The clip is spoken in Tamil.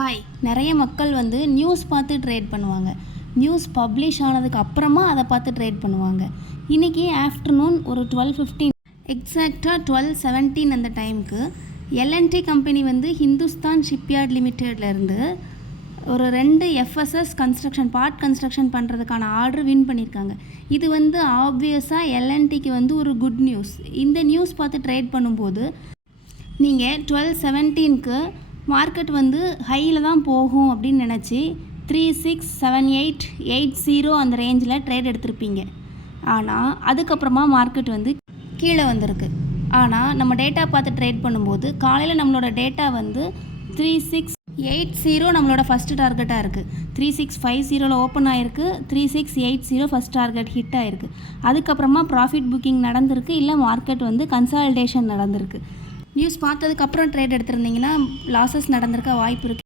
ஹாய். நிறைய மக்கள் வந்து நியூஸ் பார்த்து ட்ரேட் பண்ணுவாங்க. நியூஸ் பப்ளிஷ் ஆனதுக்கு அப்புறமா அதை பார்த்து ட்ரேட் பண்ணுவாங்க. இன்றைக்கி ஆஃப்டர்நூன் ஒரு 12:15 எக்ஸாக்டாக 12:17 அந்த டைமுக்கு எல்என்டி கம்பெனி வந்து ஹிந்துஸ்தான் ஷிப்யார்ட் லிமிட்டட்லேருந்து ஒரு 2 எஃப்எஸ்எஸ் பார்ட் கன்ஸ்ட்ரக்ஷன் பண்ணுறதுக்கான ஆர்டர் வின் பண்ணியிருக்காங்க. இது வந்து ஆப்வியஸாக எல்என்டிக்கு வந்து ஒரு குட் நியூஸ். இந்த நியூஸ் பார்த்து ட்ரேட் பண்ணும்போது நீங்கள் 12:17க்கு மார்க்கெட் வந்து ஹையில் தான் போகும் அப்படின்னு நினச்சி 367880 அந்த ரேஞ்சில் ட்ரேட் எடுத்திருப்பீங்க. ஆனால் அதுக்கப்புறமா மார்க்கெட் வந்து கீழே வந்திருக்கு. ஆனால் நம்ம டேட்டா பார்த்து ட்ரேட் பண்ணும்போது காலையில் நம்மளோட டேட்டா வந்து 3680 நம்மளோட ஃபஸ்ட்டு டார்கெட்டாக இருக்குது. 3650 ஓப்பன் ஆகிருக்கு. 3680 ஃபஸ்ட் டார்கெட் ஹிட் ஆகிருக்கு. அதுக்கப்புறமா ப்ராஃபிட் புக்கிங் நடந்திருக்கு, இல்லை மார்க்கெட் வந்து கன்சாலிடேஷன் நடந்திருக்கு. நியூஸ் பார்த்ததுக்கப்புறம் ட்ரேட் எடுத்திருந்தீங்கன்னா லாஸஸ் நடந்திருக்க வாய்ப்பு இருக்குது.